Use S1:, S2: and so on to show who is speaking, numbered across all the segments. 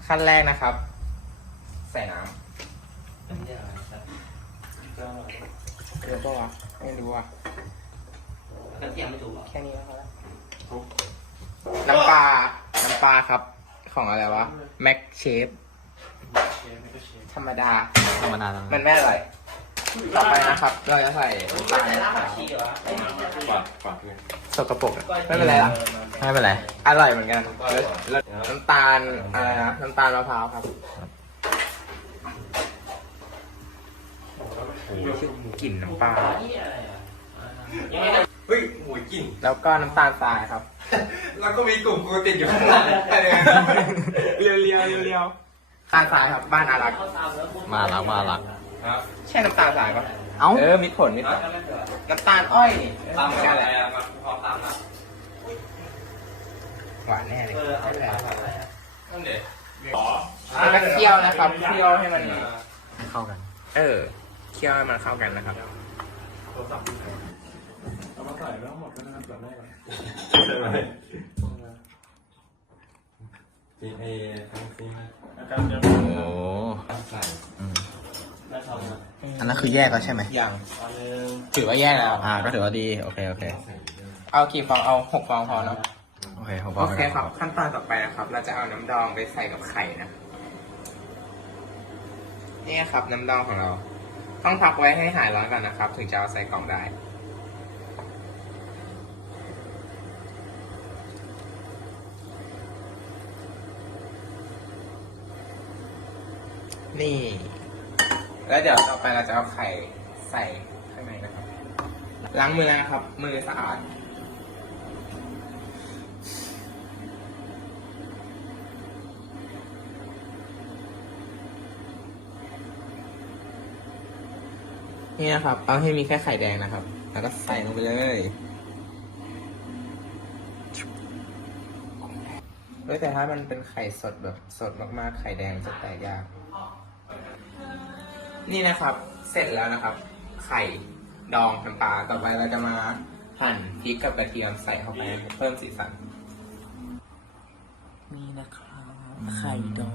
S1: ขั้นแรกนะครับ ใส่น้ำเดี๋ยวตัวไม่รู้อ่ะ
S2: น้ำเทียมไม่ถูกหรอ
S1: แค่นี้แล้วครับน้ำปลาครับ ของอะไรวะแม็กเชฟธรรมดา มันไม่อร่อยต่อไปนะครับ เราจะใส่น้ำตาล
S2: รากผักชีเหรอ
S3: ปากเนี่ย
S1: สกปรกอะไม่เป็นไรหรอก
S4: ไม่เป็นไร
S1: อร่อยเหมือนกันแล้วน้ำตาลอะไรนะน้ำตาลมะพร้าวครับกลิ่นน้ำปลา
S3: เฮ้ยหมูกลิ่น
S1: แล้วก็น้ำตาลทรายครับ
S3: แล้วก็มีกลุ่มกูติดอยู่ข้างหลังเรียวเรียวเรียว
S1: น้ำตาลทรายครับบ้านอารัก
S4: มาลัก
S3: ครับ
S1: ใช่น้ำตาลทรายปะ
S4: เอ้า
S1: มีผลน้ำตาลอ้อยนี่
S3: ตาม
S1: เหมือน
S3: กั
S1: กัน น
S3: แห
S1: แห
S3: ละ
S1: ละ
S3: พอตามนะ
S1: หวานแน่เลย
S2: เอาไปทำอะไร
S3: นั่นเด็กอ๋อ
S1: แล้วเคี่ยวนะครับเคี่ยวให้มัน
S4: เข้ากัน
S1: เคี่ยวให้มันเข้ากันนะครับ
S3: เอามาใส่แล้วหมดก็น่าจะได้ใช่ไหมจีเอทั้งซีมาอาการจะ
S4: โอ้
S3: ใส่
S2: ได้ทำนะ
S4: อันนั้นคือแยกแล้วใช่ไหม
S1: ยัง
S2: ตอนนึง
S1: ถือว่าแย่แล้ว
S4: ก็ถือว่าดี โอเค
S1: เอากี่ฟองเอา6 ฟองพอเนาะ
S4: โอเคผมบ
S1: โอ
S4: อก
S1: เคครับขั้นตอนต่อไปนะครับ เราจะเอาน้ำดองไปใส่กับไข่นะนี่ครับน้ำดองของเรา ต้องพักไว้ให้หายร้อนก่อนนะครับ ถึงจะเอาใส่กล่องได้ นี่ แล้วเดี๋ยวต่อไปเราจะเอาไข่ใส่ข้างในนะครับ ล้างมือนะครับ มือสะอาด นี่นะครับ เอาให้มีแค่ไข่แดงนะครับ แล้วก็ใส่ลงไปเลยแต่ถ้ามันเป็นไข่สดแบบสดมากๆ ไข่แดงจะแตกยาก นี่นะครับ เสร็จแล้วนะครับ ไข่ดองน้ำปลา ต่อไปเราจะมาหั่นพริกกับกระเทียมใส่เข้าไปเพิ่มสีสัน นี่นะครับไข่ดอง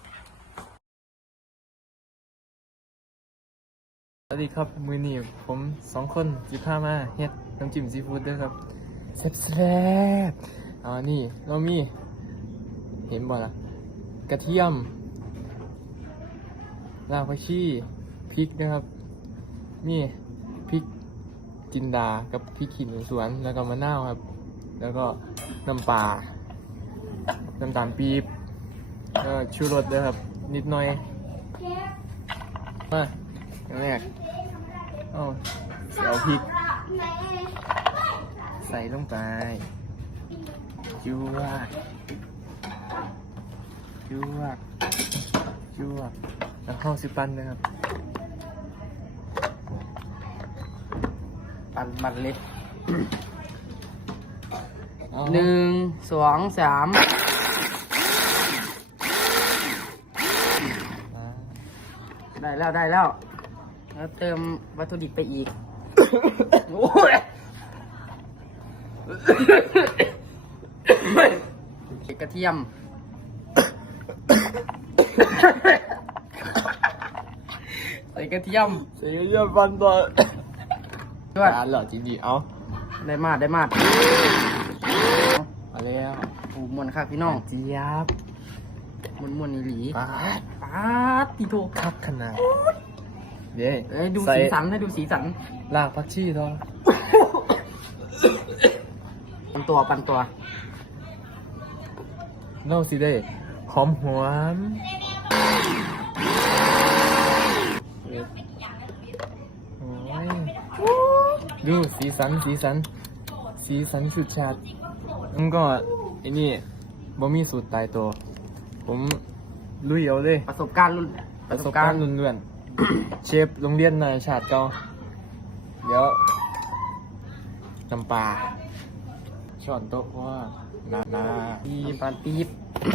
S5: สวัสดีครับ มือนี้ผม2 คนสิพามาเฮ็ดน้ำจิ้มซีฟู้ดด้วยครับแซ่บๆนี่เรามีเห็นบ่ล่ะกระเทียมรากผักชีพริกนะครับ มีพริกจินดากับพริกขี้หนูสวนแล้วก็มะนาวครับ แล้วก็น้ำปลาน้ำตาลปี๊บชูรสด้วยครับ นิดหน่อยมาอย่างแรกเอาพริกใส่ลงไปจุ๊วแล้วเข้าสิปั้นนะครับ
S1: ปั่นมันเล็ก
S2: 1 2 3ได้แล้วแล้วเติมวัตถุดิบไปอีกโอ้ยกระเทียมใส่กระเทียม
S5: ใส่กระเทียมปั้นต่อ
S2: ด้วย
S5: ร้านเหรอจริงๆเอา
S2: ได้มาด
S5: มาแล้ว
S2: โอ้มวนครับพี่น้อง
S5: เจี๊ยบ
S2: มวนอีหลี
S5: ปาด
S2: ปาดติโต
S5: คักขนาดเด้
S2: ดู
S5: ใส่
S2: สีสันให้ดูสีสัน
S5: รากผักชีต่อ
S2: ปันตัว
S5: เน่าสิได้หอมหวานโอ้ยดูสีสันชุดชาติผมก็ไอ้นี่บ่มีสูตรตายตัว ผมลุยเอาเลย
S2: ประสบการณ์รุ่น
S5: ประสบการณ์ล้วนๆ เชฟโรงเรียนนานาชาติเก่าเดี๋ยวน้ำปลาช้อนโต๊ะเพราะว่านา
S2: ปีปานปี๊บ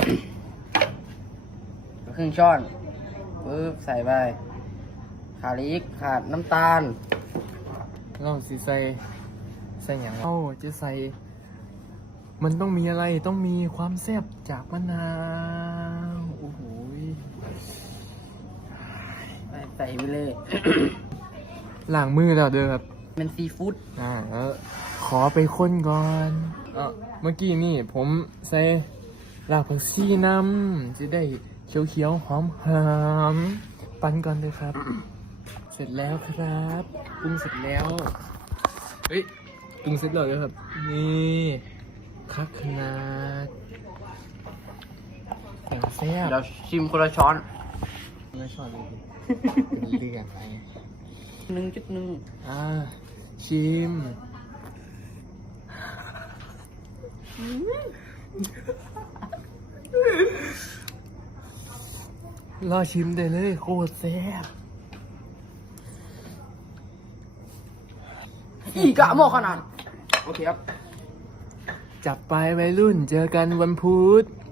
S2: ครึ่งช้อนปึ๊บใส่ไปขาลิกขาดน้ำตาล
S5: เราสิใส่อย่างเราจะใส่ มันต้องมีอะไรต้องมีความแซ่บจากมะนาวโอ้โห
S2: ใส่ไปเลย
S5: ล้างมือแล้วเด้อครับ
S2: เป็นซีฟู้ด
S5: แล้วขอไปค้นก่อนเมื่อกี้นี่ผมใส่รากผักชีน้ำจะได้เขียวๆหอมๆปั่นก่อนเลยครับ เสร็จแล้วครับปรุงเสร็จแล้วเฮ้ยปรุงเสร็จแล้วเลยครับ นี่คักขนาดแข็งแซ่บ
S2: เดี๋ยวชิมคนละช้อน
S5: ไม่ชอบเลยเลือดอะไร
S2: 1.1
S5: ชิมรอชิมได้เลยโคตรแซ่บ
S2: อีกะหม้อขนาด โอเคครับ
S5: จับไปวัยรุ่นเจอกันวันพุธ